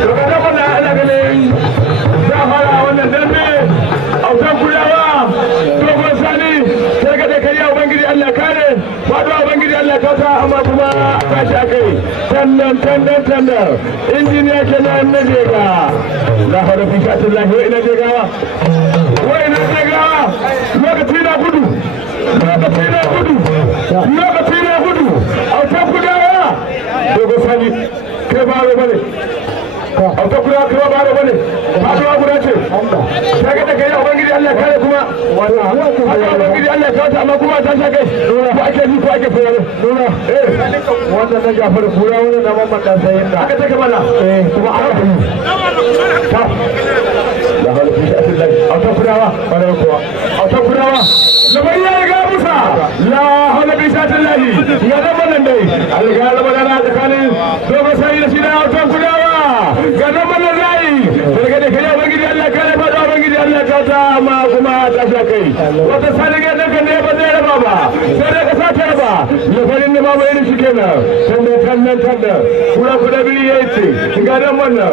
daga da wannan ana ganin za a fara wannan dambe autan kudawa dogon sani sai ga da kai ya ubangiji Allah kare faduwa ubangiji Allah kauta amma kuma ka shi akai tandan injiniya kenan na jega la hawla fi sha'atillah wa ina jegawa lokaci na gudu autan kudawa dogon sani kai ba bane auta kura kuma ba da bane faduwa guda ce ta ga da kai ubangiji Allah kare kuma ubangiji Allah ya kauta amma kuma ta sha kai ko ake ni ko ake fara wannan na Jafar kura wannan na mamman dan sayin da aka take mana kuma aka ta la hawla fi sha'atillah auta kurawa bare kuwa auta kurawa lamar ya riga musa la hawla fi sha'atillah ya zama nan dai alga lamar tsakanin dogon sai da shi da auta kurawa ga nan mana zai daga da kai ubangiji Allah kare ba da ubangiji Allah ka ta amma kuma ta sha kai wata saniga da kan ne ba zai raba ba sai da ka sake raba lafarin ne ba mai irin shi kenan tandan kura kuda biri yayi ce ga nan wannan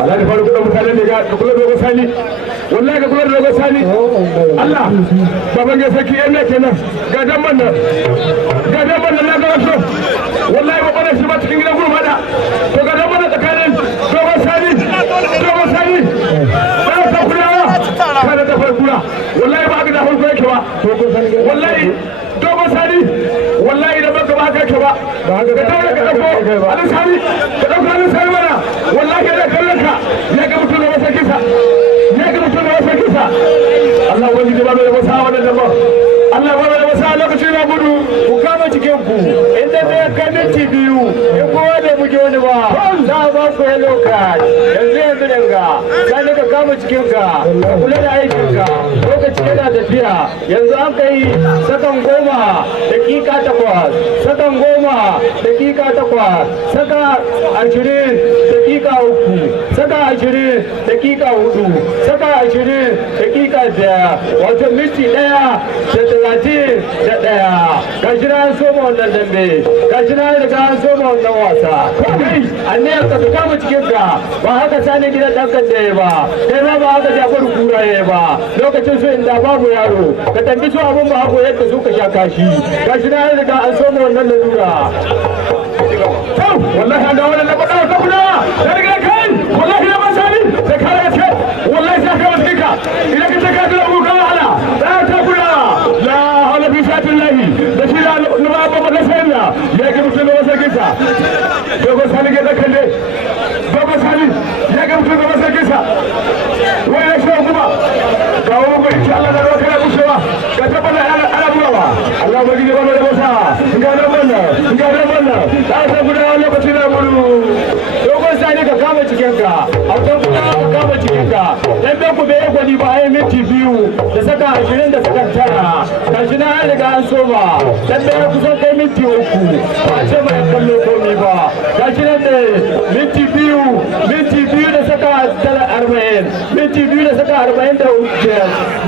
Allah da faru kuda mutanen ne ga kula dogon sani wallahi ga kula dogon sani Allah baban ya saki yan ne kenan ga nan wannan na ga wasu wallahi ba bane shi ba cikin gidan gurma da to ga nan tsakanin dogon sani ba ta kulawa kada ta farkura wallahi ba ga da farko yake ba wallahi dogon sani wallahi da baka ba ka yake ba ka daura ka dauko alisani ka dauko alisani mana wallahi da kallon ka ya ga mutum da wasa kisa Allah wani da ba da wasa wannan da ba Allah ba da wasa lokaci na gudu ku kama cikin ku inda da kanin biyu in kowa da muke wani ba za a ba ku hello card yanzu nan ga sai ka kama cikin ka kula da aikin ka lokaci yana tafiya yanzu an kai sakan 10 dakika 8 sakan 10 dakika 8 saka 20 dakika 3 saka 20 dakika 4 saka 20 dakika 1 wato minti 1:31 gashi na an soma wannan dambe gashi na riga an soma wannan wasa kai anniyar ka kama cikin ka ba haka sani gidan dankan da ya ba kai ma ba haka Jafaru kura ya ba lokacin su inda babu yaro ka tambi su abun ba hako yadda su ka sha kashi gashi na riga an soma wannan lalura wallahi an ga wannan da bada ta kula da riga kai wallahi da masani da kare ce wallahi sai ka wasu ka idan ka taka da abuka ala da ta kula la hawla bi shatillahi da shi da numa ba da sayya ya ga mutum da wasa kisa dogo sani ga kalle dogo sani ya ga mutum da wasa kisa wai ya shi kuma ga mu insha Allah da wata kushewa ga tabbata ana bugawa Allah ba gidi ba da wasa ga nan wannan ta ta guda lokaci na gudu dogon sani ka kama cikin ka autan guda ka kama cikin ka dan da ku bai gwani ba ai minti 2 da saka 20 da saka 9 kashi na an riga an soma dan da kusan kai minti 3 ba ce mai kallo komai ba kashi nan da minti 2 da saka 40 minti 2 da saka 45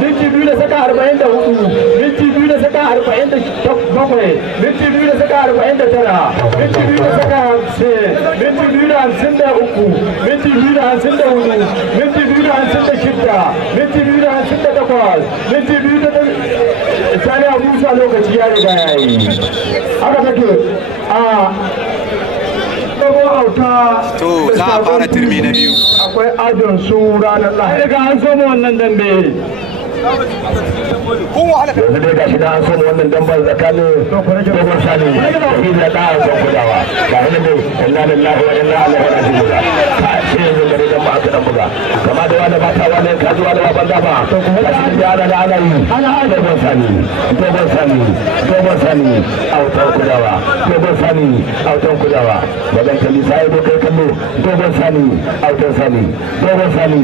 minti 2 da saka 44 minti 2 da saka 47 minti 2 da saka 49 minti 2 da saka 50 minti 2 da 53 minti 2 da 54 minti 2 da 56 minti 2 da 58 minti 2 da sani abusa lokaci ya riga ya yi haka take auta to za a fara turmi na biyu akwai ajin su ranar lahadi daga an soma wannan dambe yanzu dai gashi da an soma wannan dambar tsakanin dogon sani da hidda da an kudawa ga hannun dai inna lillahi wa inna ilaihi raji'un sai yanzu da dan ba aka dan buga kama da wani bata wani ka zuwa da banza ba gashi da ana yi dogon sani autan kudawa wajen kalli sai do kai kallo dogon sani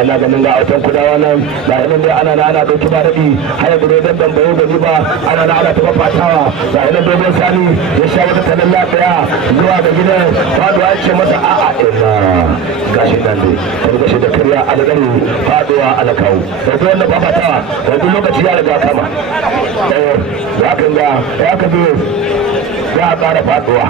ana ganin ga autan kudawa nan ga hannun dai ana dauki ba daɗi har yanzu dai dan dambayo gani ba ana ta fatawa ga hannun dogon sani ya sha wata tanan lafiya zuwa ga gidan faduwa ce masa a'a ina gashi nan dai kuma gashi da kariya a gari faduwa ala kawo yanzu wannan fafatawa yanzu lokaci ya riga kama ya kan ga ya ka biyo ya ƙara faduwa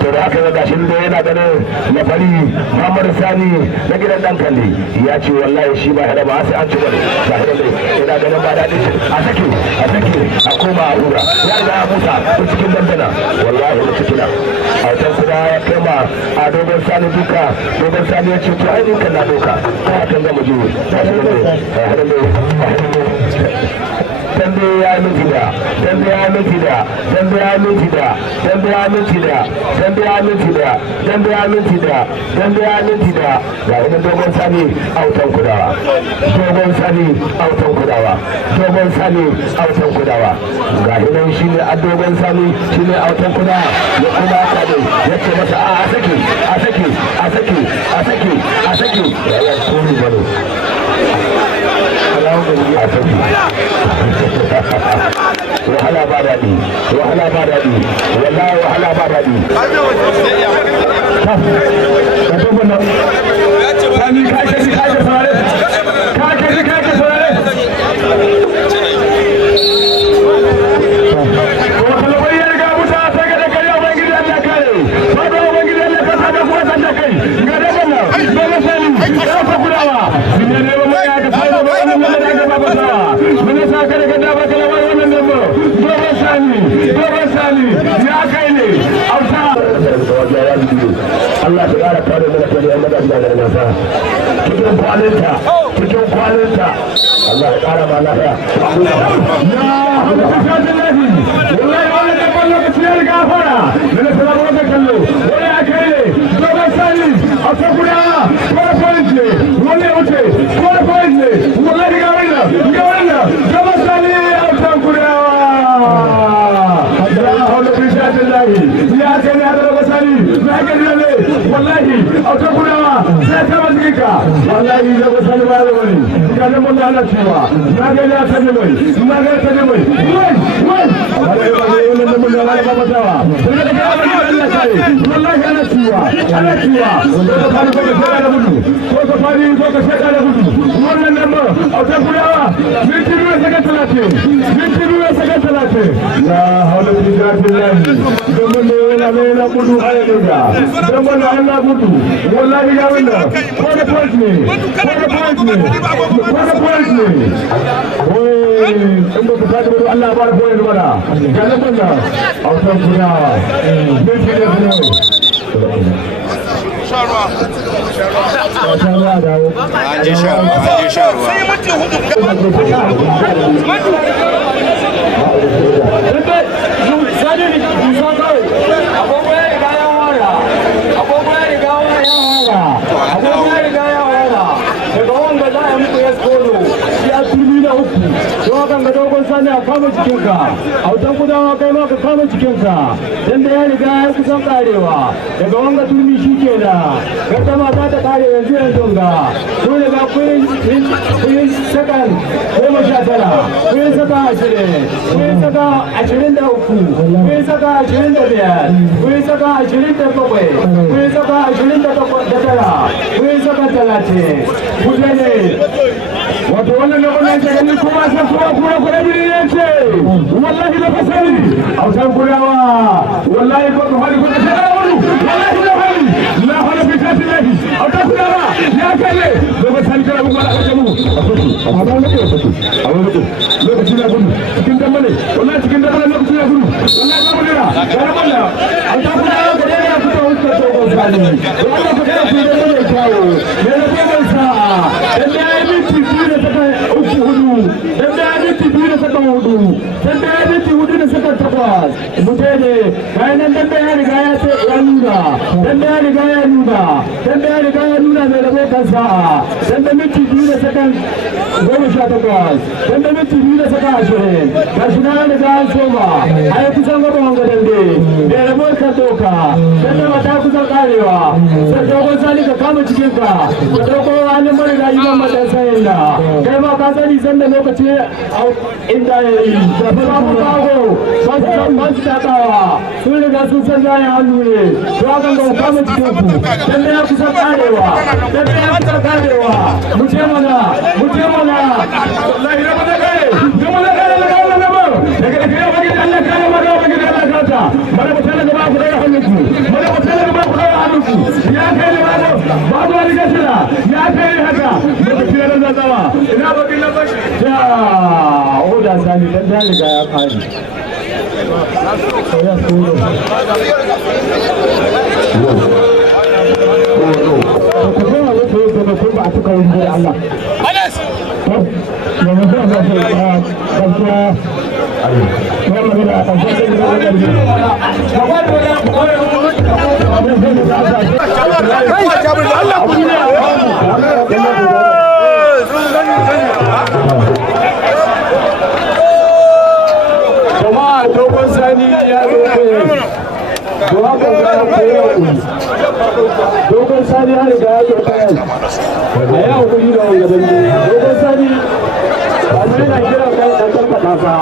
to da haka ga shi da yana ganin lafari Muhammadu Sani na gidan dan kalli ya ce wallahi shi ba hada ba sai an ci bane ba hada ne yana ganin ba daɗi a sake a koma a hura ya riga ya musa ko cikin dandana wallahi da cikin a can kuma ya kai ma a dogon Sani duka dogon Sani ya ce to ai kan na doka ko hakan ga mu ji ba shi ne hada ne dambe ya miki da dambe ya miki da dambe ya miki da dambe ya miki da dambe ya miki da dambe ya miki da dambe ya miki da ga wani dogon Sani autan kudawa dogon Sani autan kudawa dogon Sani autan kudawa ga hinan shine a dogon Sani shine autan kudawa ya kuma ka dai yace masa a sake a sake a sake a sake a sake ya kuri bane wahala ba daɗi wahala ba daɗi wallahi wahala ba daɗi Allah ta ƙara kare mana kare yan maza da nasa cikin kwalinta Allah ya ƙara ma lafiya wallahi wani da kwallo ka ciyar gafara da na salamu wata kallo wani ya kai ne dogon Sani a sakura kwallo point ne wani ya wuce kwallo point ne wallahi ga wannan dogon Sani a sakurawa ya kai ya dogon Sani na gani ne wallahi a sakurawa sai ta mazika wallahi dogon Sani ba da wani ga nan mun ana cewa na ga ya ta mai na ga ta mai wai wallahi wannan mun da ba matawa wallahi ana cewa ko ka fara ko ka da gudu ko ka fara ko ka shaka da gudu wannan nan ma a ta kurawa minti biyu saka 30 la hawla illa billah domin ne yana gudu ayyuka domin Allah gudu wallahi ya wannan ko da point ne in ba ku fadi wani Allah ba da koyar mana ga nan banda a san kuna bin shi da kuma sharwa dawo an je sharwa ga dogon Sani a kama cikinka a wutan kudawa kai ma ka kama cikinka dan da ya riga ya kusan karewa daga wanga turmi shi ke da gardama za ta kare yanzu ga kun riga kun sakan 19 kun saka 20 kun saka 23 kun saka 25 kun saka 27 kun saka 29 kun saka 30 kuje ne wato wannan na wannan ke gani kuma sai kuma kuma ne ce wallahi da fasali autan kulawa wallahi ko ka hali ko ka sai wallahi da hali la hawla bi katillahi autan kulawa ya kalle da ba san kira buga da mu amma ne ke fito amma ne lokaci na gudu cikin dan mane wallahi cikin dan mane lokaci na gudu wallahi ba mu dira ga malla autan kulawa ga dai ya fito wuce to ko sani wallahi ko da su da ne kawo ne da ke sa dan da ya miti da ta uku hudu dan da ya miti da saka hudu dan da ya miti hudu da saka takwas mutane bayan nan dan da ya riga ya ce ya nuna dan da ya riga ya nuna dan da ya riga ya nuna mai rabo kan sa'a dan da miti 2 da saka 18 dan da miti 2 da saka 20 gashi na riga an soma ai kusan gaba wanga dambe da rabo ka doka dan da mata kusan karewa sai dogon Sani ka kama cikin ka ka dauko wani mariga yi ban mata sayin da kai ma ka sani san da lokaci inda ya yi da babu bago ba su takawa sun riga sun san zayen hannu ne to hakan ga kama cikin ku dan da ya kusa karewa mu ce mana wallahi da mana kare da mana kare da ba daga da kai wani Allah kare ma da wani Allah kata bara mutane da ba ku da hannunku wani mutum da ba ku kai hannunku ya kai ne babu wani gasira ya kai ne haka lokaci na zazzawa ina bakin na bashi ya oda sani dan ya riga ya kare ya tsoro ko kuma wato da mutum ba ta kai da Allah Anas ya mutum da gaskiya dogon sani ya dogon sani ya riga ya zo kai a yau kuri da wani gaban dogon sani ba sai na kira kai da karkata fa